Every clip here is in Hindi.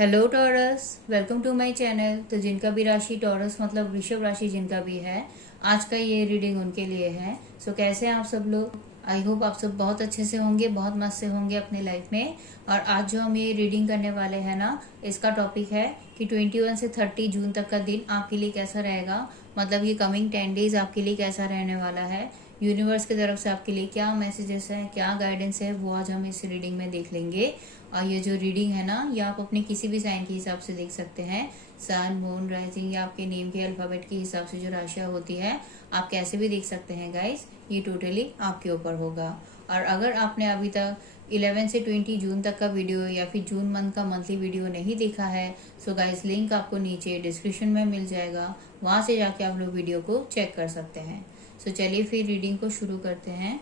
Hello Taurus, welcome to my channel. तो जिनका भी राशि टॉरस मतलब वृषभ राशि जिनका भी है, आज का ये रीडिंग उनके लिए है। सो कैसे हैं आप सब लोग? आई होप आप सब बहुत अच्छे से होंगे, बहुत मस्त से होंगे अपने लाइफ में। और आज जो हम ये रीडिंग करने वाले हैं ना, इसका टॉपिक है कि 21 से 30 जून तक का दिन आपके लिए कैसा रहेगा। मतलब ये कमिंग 10 डेज आपके लिए कैसा रहने वाला है, यूनिवर्स की तरफ से आपके लिए क्या मैसेजेस हैं, क्या गाइडेंस है, वो आज हम इस रीडिंग में देख लेंगे। और ये जो रीडिंग है ना, ये आप अपने किसी भी साइन के हिसाब से देख सकते हैं। सन, मून, राइजिंग या आपके नेम के अल्फाबेट के हिसाब से जो राशियां होती है, आप कैसे भी देख सकते हैं गाइस। ये टोटली आपके ऊपर होगा। और अगर आपने अभी तक 11 से 20 जून तक का वीडियो या फिर जून मंथ का मंथली वीडियो नहीं देखा है, सो गाइस लिंक आपको नीचे डिस्क्रिप्शन में मिल जाएगा, वहां से जाके आप लोग वीडियो को चेक कर सकते हैं। सो चलिए फिर रीडिंग को शुरू करते हैं।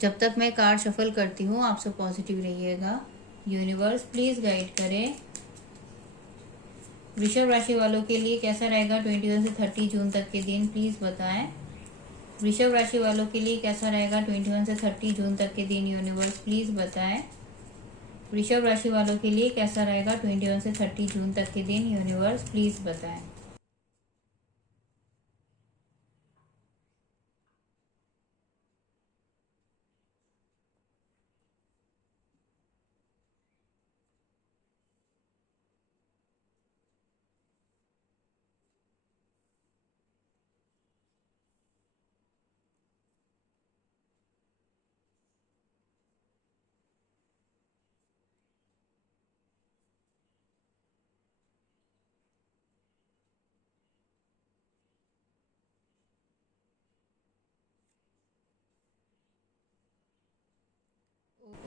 जब तक मैं कार्ड शफल करती हूँ, आप सब पॉजिटिव रहिएगा। यूनिवर्स प्लीज गाइड करें। वृषभ राशि वालों के लिए कैसा रहेगा 21 से 30 जून तक के दिन, प्लीज बताएं। वृषभ राशि वालों के लिए कैसा रहेगा 21 से 30 जून तक के दिन, यूनिवर्स प्लीज बताएं। वृषभ राशि वालों के लिए कैसा रहेगा 21 से 30 जून तक के दिन, यूनिवर्स प्लीज बताएं।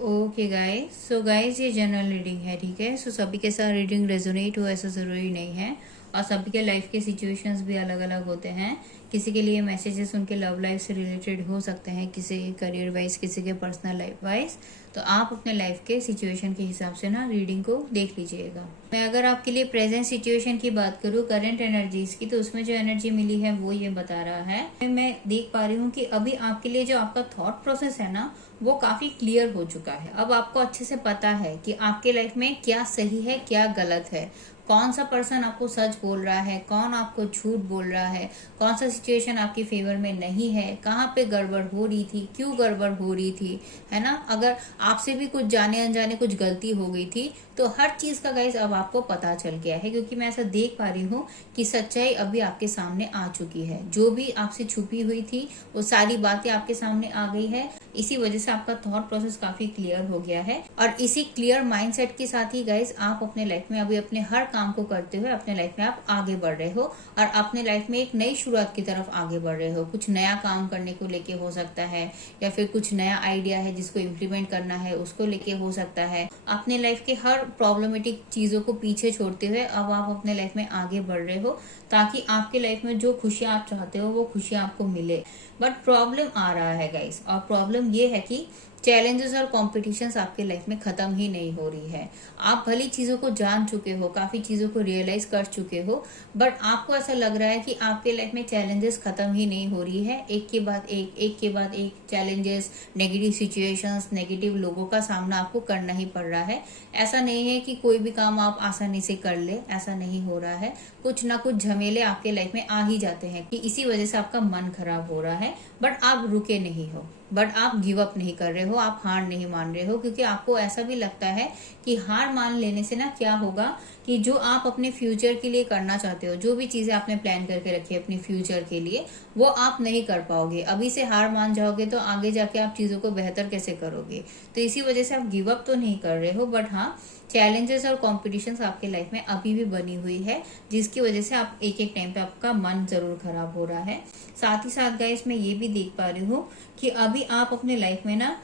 ओके गाइस, सो गाइस ये जनरल रीडिंग है, ठीक है। सो सभी के साथ रीडिंग रेजोनेट हो ऐसा ज़रूरी नहीं है, और सभी के लाइफ के सिचुएशंस भी अलग अलग होते हैं। किसी के लिए मैसेजेस उनके लव लाइफ से रिलेटेड हो सकते हैं, किसी के करियर वाइज, किसी के पर्सनल लाइफ वाइज। तो आप अपने लाइफ के सिचुएशन के हिसाब से ना रीडिंग को देख लीजिएगा। मैं अगर आपके लिए प्रेजेंट सिचुएशन की बात करूँ, करंट एनर्जीज की, तो उसमें जो एनर्जी मिली है वो ये बता रहा है। मैं देख पा रही हूँ कि अभी आपके लिए जो आपका थॉट प्रोसेस है ना, वो काफी क्लियर हो चुका है। अब आपको अच्छे से पता है कि आपके लाइफ में क्या सही है, क्या गलत है, कौन सा पर्सन आपको सच बोल रहा है, कौन आपको झूठ बोल रहा है, कौन सा सिचुएशन आपके फेवर में नहीं है, कहाँ पे गड़बड़ हो रही थी, क्यों गड़बड़ हो रही थी, है ना। अगर आपसे भी कुछ जाने अनजाने कुछ गलती हो गई थी, तो हर चीज का गाइस अब आपको पता चल गया है, क्योंकि मैं ऐसा देख पा रही हूँ कि सच्चाई अभी आपके सामने आ चुकी है। जो भी आपसे छुपी हुई थी वो सारी बातें आपके सामने आ गई है। इसी वजह से आपका थॉट प्रोसेस काफी क्लियर हो गया है, और इसी क्लियर माइंडसेट के साथ ही गाइस आप अपने लाइफ में अभी अपने हर काम को करते हुए अपने लाइफ में आप आगे बढ़ रहे हो, और अपने लाइफ में एक नई शुरुआत की तरफ आगे बढ़ रहे हो। कुछ नया काम करने को लेके हो सकता है, या फिर कुछ नया आइडिया है जिसको इम्प्लीमेंट करना है, उसको लेके हो सकता है। अपने लाइफ के हर प्रॉब्लमेटिक चीजों को पीछे छोड़ते हुए अब आप अपने लाइफ में आगे बढ़ रहे हो, ताकि आपके लाइफ में जो खुशियां आप चाहते हो वो खुशियां आपको मिले। बट प्रॉब्लम आ रहा है गाइस, और प्रॉब्लम ये है कि चैलेंजेस और कॉम्पिटिशन्स आपके लाइफ में खत्म ही नहीं हो रही है। आप भली चीजों को जान चुके हो, काफी चीजों को रियलाइज कर चुके हो, बट आपको ऐसा लग रहा है कि आपके लाइफ में चैलेंजेस खत्म ही नहीं हो रही है। एक के बाद एक के बाद एक चैलेंजेस, नेगेटिव सिचुएशंस, नेगेटिव लोगों का सामना आपको करना ही पड़ रहा है। ऐसा नहीं है कि कोई भी काम आप आसानी से कर ले, ऐसा नहीं हो रहा है। कुछ ना कुछ झमेले आपके लाइफ में आ ही जाते हैं कि इसी वजह से आपका मन खराब हो रहा है। बट आप रुके नहीं हो, बट आप गिव अप नहीं कर रहे हो, आप हार नहीं मान रहे हो, क्योंकि आपको ऐसा भी लगता है कि हार मान लेने से ना क्या होगा, कि जो आप अपने फ्यूचर के लिए करना चाहते हो, जो भी चीजें आपने प्लान करके रखी है अपने फ्यूचर के लिए, वो आप नहीं कर पाओगे। अभी से हार मान जाओगे तो आगे जाके आप चीजों को बेहतर कैसे करोगे। तो इसी वजह से आप गिव अप तो नहीं कर रहे हो, बट हाँ चैलेंजेस और कॉम्पिटिशन्स आपके लाइफ में अभी भी बनी हुई है, जिसकी वजह से आप एक एक टाइम पे आपका मन जरूर खराब हो रहा है। साथ ही साथ गाइस मैं ये भी देख पा रही हूँ कि अभी आप अपने लाइफ में ना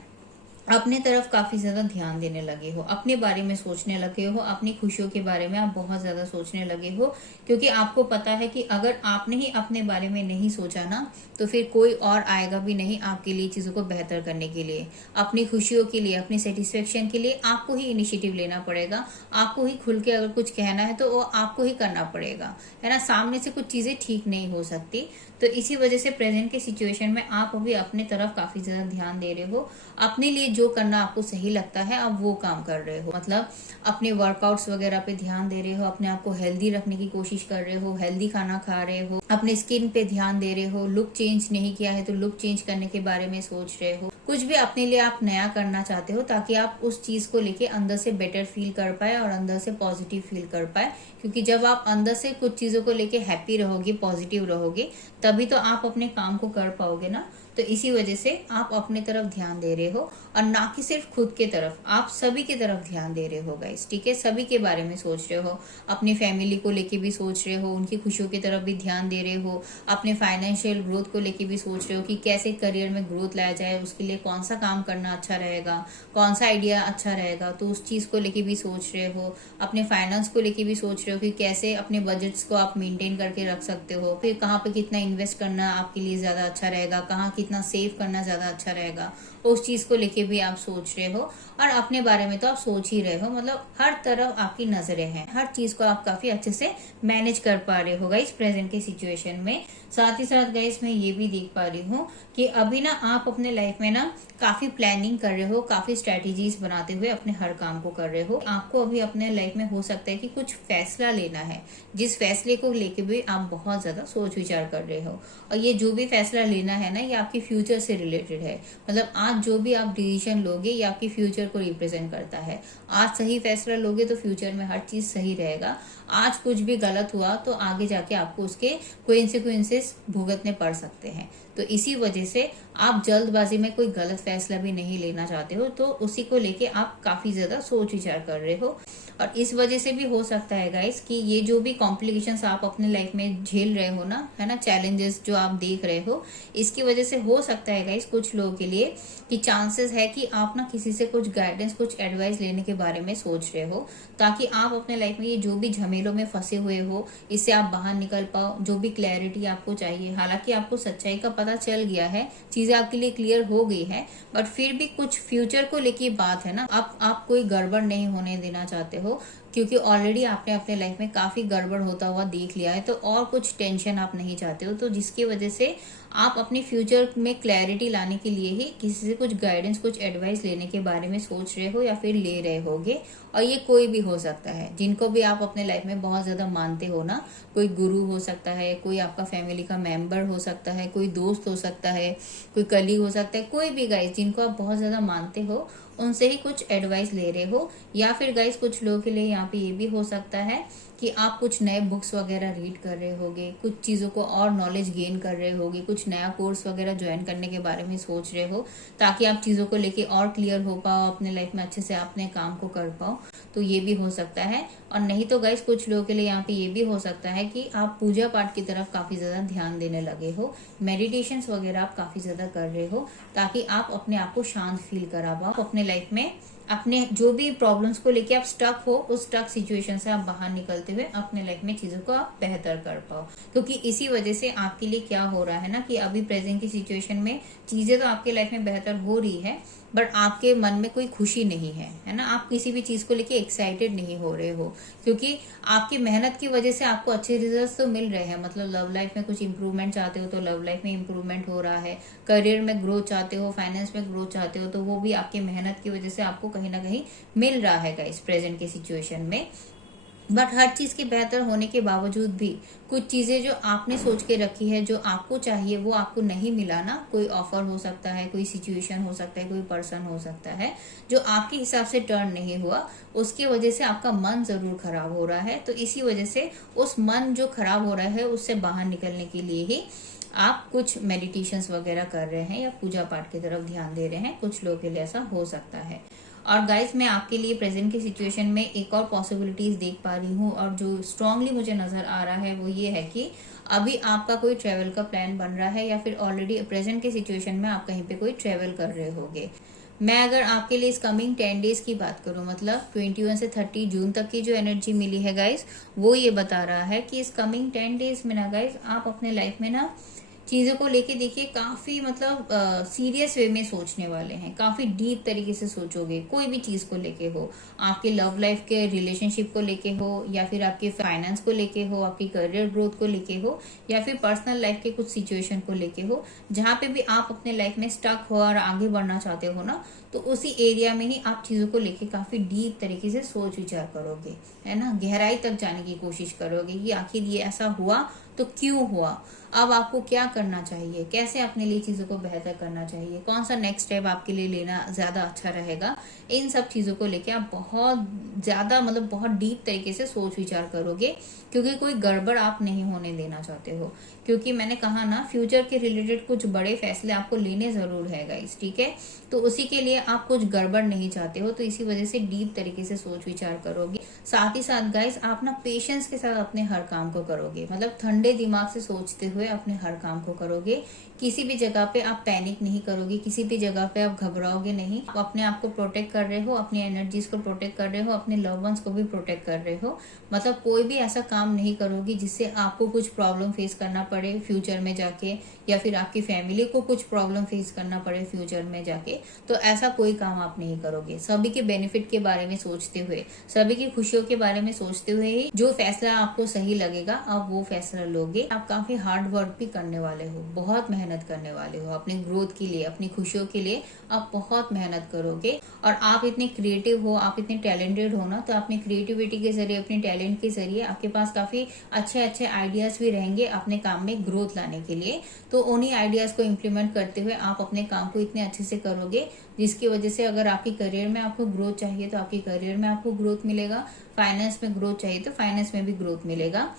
अपने तरफ काफी ज्यादा ध्यान देने लगे हो, अपने बारे में सोचने लगे हो, अपनी खुशियों के बारे में आप बहुत ज्यादा सोचने लगे हो, क्योंकि आपको पता है कि अगर आपने ही अपने बारे में नहीं सोचा ना, तो फिर कोई और आएगा भी नहीं आपके लिए चीजों को बेहतर करने के लिए। अपनी खुशियों के लिए, अपनी सेटिस्फेक्शन के लिए आपको ही इनिशिएटिव लेना पड़ेगा। आपको ही खुल के अगर कुछ कहना है तो वो आपको ही करना पड़ेगा, है ना। सामने से कुछ चीजें ठीक नहीं हो सकती। तो इसी वजह से प्रेजेंट के सिचुएशन में आप अभी अपने तरफ काफी ज्यादा ध्यान दे रहे हो। अपने लिए जो करना आपको सही लगता है आप वो काम कर रहे हो। मतलब अपने वर्कआउट्स वगैरह पे ध्यान दे रहे हो, अपने आप को हेल्दी रखने की कोशिश कर रहे हो, हेल्दी खाना खा रहे हो, अपने स्किन पे ध्यान दे रहे हो, लुक चेंज नहीं किया है तो लुक चेंज करने के बारे में सोच रहे हो, कुछ भी अपने लिए आप नया करना चाहते हो ताकि आप उस चीज को लेके अंदर से बेटर फील कर पाए और अंदर से पॉजिटिव फील कर पाए। क्योंकि जब आप अंदर से कुछ चीजों को लेके हैप्पी रहोगे, पॉजिटिव रहोगे, तभी तो आप अपने काम को कर पाओगे ना। तो इसी वजह से आप अपने तरफ ध्यान दे रहे हो और ना कि सिर्फ खुद के तरफ, आप सभी की तरफ ध्यान दे रहे हो गाइस, ठीक है। सभी के बारे में सोच रहे हो, अपनी फैमिली को लेके भी सोच रहे हो, उनकी खुशियों की तरफ भी ध्यान दे रहे हो, अपने फाइनेंशियल ग्रोथ को लेके भी सोच रहे हो कि कैसे करियर में ग्रोथ लाया जाए, उसके लिए कौन सा काम करना अच्छा रहेगा, कौन सा आइडिया अच्छा रहेगा, तो उस चीज को लेके भी सोच रहे हो। अपने फाइनेंस को लेके भी सोच रहे हो कि कैसे अपने बजट्स को आप मेंटेन करके रख सकते हो, फिर कहाँ पे कितना इन्वेस्ट करना आपके लिए ज्यादा अच्छा रहेगा, कहाँ कितना सेव करना ज्यादा अच्छा रहेगा, उस चीज को लेके भी आप सोच रहे हो। और अपने बारे में तो आप सोच ही रहे हो, मतलब हर तरफ आपकी नजरें हैं, हर चीज को आप काफी अच्छे से मैनेज कर पा रहे हो गाइस प्रेजेंट के सिचुएशन में। साथ ही साथ गाइस मैं ये भी देख पा रही हूँ कि अभी ना आप अपने लाइफ में ना काफी प्लानिंग कर रहे हो, काफी स्ट्रेटेजीज बनाते हुए अपने हर काम को कर रहे हो। आपको अभी अपने लाइफ में हो सकता है कि कुछ फैसला लेना है, जिस फैसले को लेके भी आप बहुत ज्यादा सोच विचार कर रहे हो। और ये जो भी फैसला लेना है ना, ये आपके फ्यूचर से रिलेटेड है। मतलब आज जो भी आप डिसीजन लोगे ये आपके फ्यूचर को रिप्रेजेंट करता है। आज सही फैसला लोगे तो फ्यूचर में हर चीज सही रहेगा। आज कुछ भी गलत हुआ तो आगे जाके आपको उसके कोइंसिक्वेंसेस भुगतने पड़ सकते हैं। तो इसी वजह से आप जल्दबाजी में कोई गलत फैसला भी नहीं लेना चाहते हो, तो उसी को लेके आप काफी ज्यादा सोच विचार कर रहे हो। और इस वजह से भी हो सकता है गाइस कि ये जो भी कॉम्प्लिकेशंस आप अपने लाइफ में झेल रहे हो ना, है ना, चैलेंजेस जो आप देख रहे हो, इसकी वजह से हो सकता है गाइस कुछ लोगों के लिए कि चांसेस है कि आप ना किसी से कुछ गाइडेंस, कुछ एडवाइस लेने के बारे में सोच रहे हो, ताकि आप अपने लाइफ में ये जो भी झमेलों में फंसे हुए हो इससे आप बाहर निकल पाओ, जो भी क्लैरिटी आपको चाहिए। हालांकि आपको सच्चाई का पता चल गया है, चीजें आपके लिए क्लियर हो गई है, बट फिर भी कुछ फ्यूचर को लेके बात है ना, आप कोई गड़बड़ नहीं होने देना चाहते हो, क्योंकि ऑलरेडी आपने अपने लाइफ में काफी गड़बड़ होता हुआ देख लिया है, तो और कुछ टेंशन आप नहीं चाहते हो। तो जिसकी वजह से आप अपने फ्यूचर में क्लैरिटी लाने के लिए ही किसी से कुछ गाइडेंस, कुछ एडवाइस लेने के बारे में सोच रहे हो या फिर ले रहे होगे। और ये कोई भी हो सकता है, जिनको भी आप अपने लाइफ में बहुत ज्यादा मानते हो ना, कोई गुरु हो सकता है, कोई आपका फैमिली का मेंबर हो सकता है, कोई दोस्त हो सकता है, कोई कलीग हो सकता है, कोई भी गाइस जिनको आप बहुत ज्यादा मानते हो उनसे ही कुछ एडवाइस ले रहे हो। या फिर गाइस कुछ लोगों के लिए यहाँ पे ये भी हो सकता है कि आप कुछ नए बुक्स वगैरह रीड कर रहे होगे, कुछ चीजों को और नॉलेज गेन कर रहे होगे, कुछ नया कोर्स वगैरह ज्वाइन करने के बारे में सोच रहे हो, ताकि आप चीजों को लेके और क्लियर हो पाओ, अपने लाइफ में अच्छे से अपने काम को कर पाओ। तो ये भी हो सकता है। और नहीं तो गाइस कुछ लोगों के लिए यहाँ पे ये भी हो सकता है कि आप पूजा पाठ की तरफ काफी ज्यादा ध्यान देने लगे हो, मेडिटेशन वगैरह आप काफी ज्यादा कर रहे हो, ताकि आप अपने आप को शांत फील करा पाओ, अपने लाइफ में अपने जो भी प्रॉब्लम्स को लेके आप स्टक हो, उस स्टक सिचुएशन से आप बाहर निकलते हुए अपने लाइफ में चीजों को आप बेहतर कर पाओ। क्योंकि इसी वजह से आपके लिए क्या हो रहा है ना, कि अभी प्रेजेंट की सिचुएशन में चीजें तो आपके लाइफ में बेहतर हो रही है, बट आपके मन में कोई खुशी नहीं है ना, आप किसी भी चीज को लेके एक्साइटेड नहीं हो रहे हो, क्योंकि आपकी मेहनत की वजह से आपको अच्छे रिजल्ट्स तो मिल रहे हैं। मतलब लव लाइफ में कुछ इंप्रूवमेंट चाहते हो तो लव लाइफ में इंप्रूवमेंट हो रहा है, करियर में ग्रोथ चाहते हो, फाइनेंस में ग्रोथ चाहते हो, तो वो भी आपकी मेहनत की वजह से आपको कहीं ना कहीं मिल रहा है गाइस प्रेजेंट की सिचुएशन में। बट हर चीज के बेहतर होने के बावजूद भी कुछ चीजें जो आपने सोच के रखी है, जो आपको चाहिए, वो आपको नहीं मिला ना। कोई ऑफर हो सकता है, कोई सिचुएशन हो सकता है, कोई पर्सन हो सकता है जो आपके हिसाब से टर्न नहीं हुआ, उसकी वजह से आपका मन जरूर खराब हो रहा है। तो इसी वजह से उस मन जो खराब हो रहा है उससे बाहर निकलने के लिए ही आप कुछ मेडिटेशंस वगैरह कर रहे हैं या पूजा पाठ की तरफ ध्यान दे रहे हैं। कुछ लोगों के लिए ऐसा हो सकता है। और गाइस मैं आपके लिए प्रेजेंट की सिचुएशन में एक और पॉसिबिलिटीज देख पा रही हूँ, और जो स्ट्रांगली मुझे नजर आ रहा है वो ये है कि अभी आपका कोई ट्रेवल का प्लान बन रहा है, या फिर ऑलरेडी प्रेजेंट के सिचुएशन में आप कहीं पे कोई ट्रेवल कर रहे होगे। मैं अगर आपके लिए इस कमिंग 10 डेज की बात करूं, मतलब 21 से 30 जून तक की जो एनर्जी मिली है गाइस, वो ये बता रहा है कि इस कमिंग 10 डेज में ना गाइस आप अपने लाइफ में ना चीजों को लेके देखिए काफी मतलब सीरियस वे में सोचने वाले हैं, काफी डीप तरीके से सोचोगे। कोई भी चीज को लेके हो, आपके लव लाइफ के रिलेशनशिप को लेके हो, या फिर आपके फाइनेंस को लेके हो, आपकी करियर ग्रोथ को लेके हो, या फिर पर्सनल लाइफ के कुछ सिचुएशन को लेके हो, जहाँ पे भी आप अपने लाइफ में स्टक हो और आगे बढ़ना चाहते हो ना, तो उसी एरिया में ही आप चीजों को लेके काफी डीप तरीके से सोच विचार करोगे, है ना। गहराई तक जाने की कोशिश करोगे कि आखिर ये ऐसा हुआ तो क्यों हुआ, अब आपको क्या करना चाहिए, कैसे अपने लिए चीजों को बेहतर करना चाहिए, कौन सा नेक्स्ट स्टेप आपके लिए लेना ज्यादा अच्छा रहेगा। इन सब चीजों को लेके आप बहुत ज्यादा मतलब बहुत डीप तरीके से सोच विचार करोगे, क्योंकि कोई गड़बड़ आप नहीं होने देना चाहते हो। क्योंकि मैंने कहा ना, फ्यूचर के रिलेटेड कुछ बड़े फैसले आपको लेने जरूर है गाइस, ठीक है। तो उसी के लिए आप कुछ गड़बड़ नहीं चाहते हो, तो इसी वजह से डीप तरीके से सोच विचार करोगे। साथ ही साथ गाइस आप ना पेशेंस के साथ अपने हर काम को करोगे, मतलब ठंडे दिमाग से सोचते हुए अपने हर काम को करोगे। किसी भी जगह पे आप पैनिक नहीं करोगे, किसी भी जगह पे आप घबराओगे नहीं। आप अपने आप को प्रोटेक्ट कर रहे हो, अपनी एनर्जीज को प्रोटेक्ट कर रहे हो, अपने लव वंस को भी प्रोटेक्ट कर रहे हो। मतलब कोई भी ऐसा काम नहीं करोगे जिससे आपको कुछ प्रॉब्लम फेस करना पड़े फ्यूचर में जाके, या फिर आपकी फैमिली को कुछ प्रॉब्लम फेस करना पड़े फ्यूचर में जाके। तो ऐसा कोई काम आप नहीं करोगे। सभी के बेनिफिट के बारे में सोचते हुए, सभी की खुशियों के बारे में सोचते हुए ही जो फैसला आपको सही लगेगा आप वो फैसला लोगे। आप काफी हार्ड वर्क भी करने वाले हो, बहुत मेहनत करने वाले हो अपने ग्रोथ के लिए, अपनी खुशियों के लिए आप बहुत मेहनत करोगे। और आप इतने क्रिएटिव हो, आप इतने टैलेंटेड हो ना, तो अपनी क्रिएटिविटी के जरिए, अपने टैलेंट के जरिए आपके पास काफी अच्छे अच्छे आइडियाज भी रहेंगे अपने काम में ग्रोथ लाने के लिए। तो उन्हीं आइडियाज को इम्प्लीमेंट करते हुए आप अपने काम को इतने अच्छे से करोगे, जिसकी वजह से अगर आपकी करियर में आपको ग्रोथ चाहिए तो आपकी करियर में आपको ग्रोथ मिलेगा, फाइनेंस में ग्रोथ चाहिए तो फाइनेंस में भी ग्रोथ मिलेगा।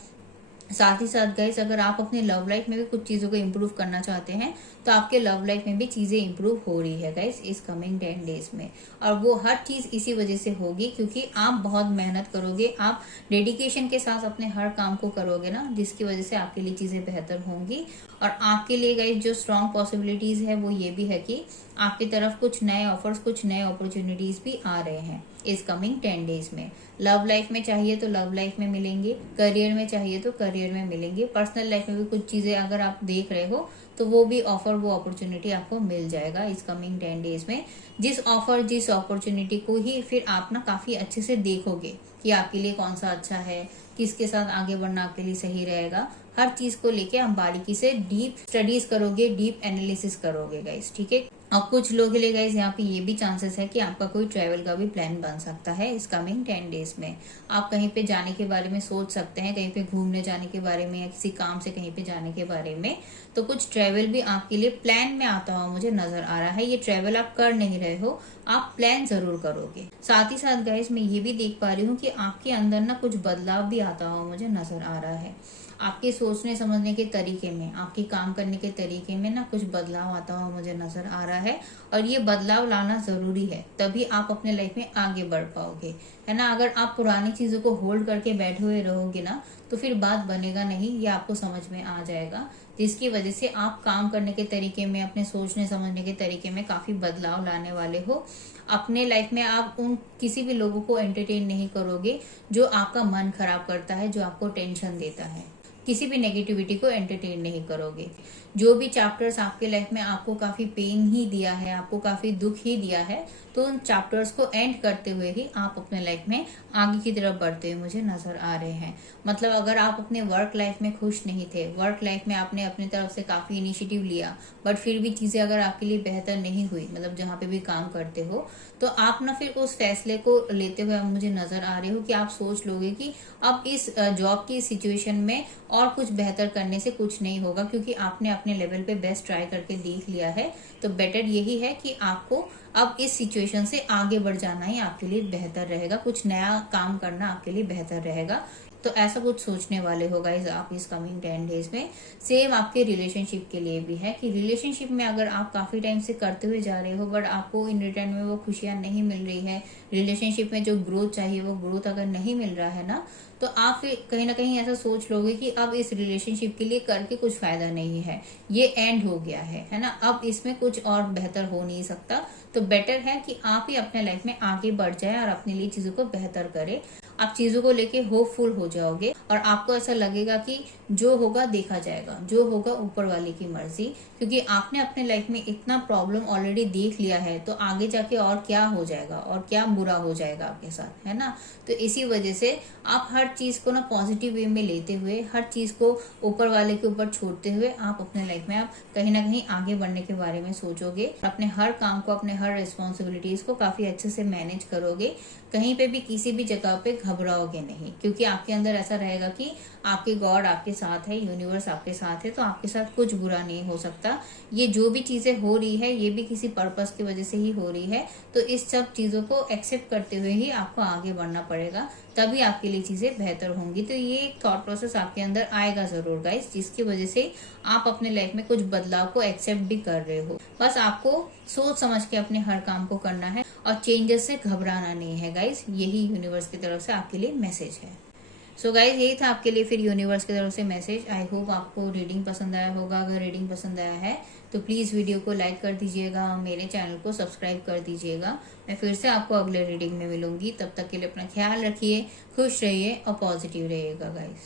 साथ ही साथ गाइस अगर आप अपने लव लाइफ में भी कुछ चीजों को इम्प्रूव करना चाहते हैं, तो आपके लव लाइफ में भी चीजें इम्प्रूव हो रही है गाइस इस कमिंग 10 डेज में। और वो हर चीज इसी वजह से होगी क्योंकि आप बहुत मेहनत करोगे, आप डेडिकेशन के साथ अपने हर काम को करोगे ना, जिसकी वजह से आपके लिए चीजें बेहतर होंगी। और आपके लिए गाइस जो स्ट्रॉन्ग पॉसिबिलिटीज है वो ये भी है कि आपकी तरफ कुछ नए ऑफर्स, कुछ नए अपॉर्चुनिटीज भी आ रहे हैं इस कमिंग 10 डेज में। लव लाइफ में चाहिए तो लव लाइफ में मिलेंगे, करियर में चाहिए तो करियर में मिलेंगे, पर्सनल लाइफ में भी कुछ चीजें अगर आप देख रहे हो तो वो भी ऑफर, वो अपॉर्चुनिटी आपको मिल जाएगा इस कमिंग 10 डेज में। जिस ऑफर, जिस अपॉर्चुनिटी को ही फिर आप ना काफी अच्छे से देखोगे कि आपके लिए कौन सा अच्छा है, किसके साथ आगे बढ़ना आपके लिए सही रहेगा। हर चीज को लेके आप बारीकी से डीप स्टडीज करोगे, डीप एनालिसिस करोगे गाइस, ठीक है। और कुछ लोगों के लिए गाइस यहाँ पे ये भी चांसेस है कि आपका कोई ट्रैवल का भी प्लान बन सकता है इस कमिंग 10 डेज में। आप कहीं पे जाने के बारे में सोच सकते हैं, कहीं पे घूमने जाने के बारे में, या किसी काम से कहीं पे जाने के बारे में। तो कुछ ट्रैवल भी आपके लिए प्लान में आता हुआ मुझे नजर आ रहा है। ये ट्रैवल आप कर नहीं रहे हो, आप प्लान जरूर करोगे। साथ ही साथ गाइस मैं ये भी देख पा रही हूँ कि आपके अंदर ना कुछ बदलाव भी आता हुआ मुझे नजर आ रहा है। आपके सोचने समझने के तरीके में, आपके काम करने के तरीके में ना कुछ बदलाव आता हुआ मुझे नजर आ रहा है। और ये बदलाव लाना जरूरी है, तभी आप अपने लाइफ में आगे बढ़ पाओगे, है ना। अगर आप पुरानी चीजों को होल्ड करके बैठे हुए रहोगे ना, तो फिर बात बनेगा नहीं, ये आपको समझ में आ जाएगा। जिसकी वजह से आप काम करने के तरीके में, अपने सोचने समझने के तरीके में काफी बदलाव लाने वाले हो। अपने लाइफ में आप उन किसी भी लोगों को एंटरटेन नहीं करोगे जो आपका मन खराब करता है, जो आपको टेंशन देता है। किसी भी नेगेटिविटी को एंटरटेन नहीं करोगे। जो भी चैप्टर्स आपके लाइफ में आपको काफी पेन ही दिया है, आपको काफी दुख ही दिया है, तो उन चैप्टर्स को एंड करते हुए ही आप अपने लाइफ में आगे की तरफ बढ़ते हुए मुझे नजर आ रहे हैं। मतलब अगर आप अपने वर्क लाइफ में खुश नहीं थे, वर्क लाइफ में आपने अपनी तरफ से काफी इनिशिएटिव लिया, बट फिर भी चीजें अगर आपके लिए बेहतर नहीं हुई, मतलब जहाँ पे भी काम करते हो, तो आप ना फिर उस फैसले को लेते हुए अब मुझे नजर आ रहे हो कि आप सोच लोगे कि अब इस जॉब की सिचुएशन में और कुछ बेहतर करने से कुछ नहीं होगा, क्योंकि आपने अपने लेवल पे बेस्ट ट्राई करके देख लिया है। तो बेटर यही है कि आपको अब इस सिचुएशन से आगे बढ़ जाना ही आपके लिए बेहतर रहेगा, कुछ नया काम करना आपके लिए बेहतर रहेगा। तो ऐसा कुछ सोचने वाले हो गाइस आप इस कमिंग 10 डेज में। सेम आपके रिलेशनशिप के लिए भी है कि रिलेशनशिप में अगर आप काफी टाइम से करते हुए जा रहे हो, बट आपको इन रिटर्न में वो खुशियां नहीं मिल रही है, रिलेशनशिप में जो ग्रोथ चाहिए वो ग्रोथ अगर नहीं मिल रहा है ना, तो आप फिर कहीं ना कहीं ऐसा सोच लोगे कि अब इस रिलेशनशिप के लिए करके कुछ फायदा नहीं है, ये एंड हो गया है ना, अब इसमें कुछ और बेहतर हो नहीं सकता। तो बेटर है कि आप ही अपने लाइफ में आगे बढ़ जाए और अपने लिए चीजों को बेहतर करें। आप चीजों को लेके होपफुल हो जाओगे और आपको ऐसा लगेगा कि जो होगा देखा जाएगा, जो होगा ऊपर वाले की मर्जी, क्योंकि आपने अपने लाइफ में इतना प्रॉब्लम ऑलरेडी देख लिया है, तो आगे जाके और क्या हो जाएगा और क्या बुरा हो जाएगा आपके साथ, है ना। तो इसी वजह से आप हर चीज को ना पॉजिटिव वे में लेते हुए, हर चीज को ऊपर वाले के ऊपर छोड़ते हुए आप अपने लाइफ में आप कहीं ना कहीं आगे बढ़ने के बारे में सोचोगे, अपने हर काम को, अपने हर रिस्पॉन्सिबिलिटीज को काफी अच्छे से मैनेज करोगे। कहीं पे भी किसी भी जगह पे घबराओगे नहीं, क्योंकि आपके अंदर ऐसा रहेगा कि आपके गॉड आपके साथ है, यूनिवर्स आपके साथ है, तो आपके साथ कुछ बुरा नहीं हो सकता। ये जो भी चीजें हो रही है ये भी किसी पर्पस की वजह से ही हो रही है, तो इस सब चीजों को एक्सेप्ट करते हुए ही आपको आगे बढ़ना पड़ेगा, तभी आपके लिए चीजें बेहतर होंगी। तो ये एक थॉट प्रोसेस आपके अंदर आएगा जरूर गाइस, जिसकी वजह से आप अपने लाइफ में कुछ बदलाव को एक्सेप्ट भी कर रहे हो। बस आपको सोच समझ के अपने हर काम को करना है और चेंजेस से घबराना नहीं है गाइस, यही यूनिवर्स की तरफ से आपके लिए मैसेज है। सो गाइज यही था आपके लिए फिर यूनिवर्स की तरफ से मैसेज। आई होप आपको रीडिंग पसंद आया होगा। अगर रीडिंग पसंद आया है तो प्लीज वीडियो को लाइक कर दीजिएगा, मेरे चैनल को सब्सक्राइब कर दीजिएगा। मैं फिर से आपको अगले रीडिंग में मिलूंगी, तब तक के लिए अपना ख्याल रखिए, खुश रहिए और पॉजिटिव रहिएगा गाइज।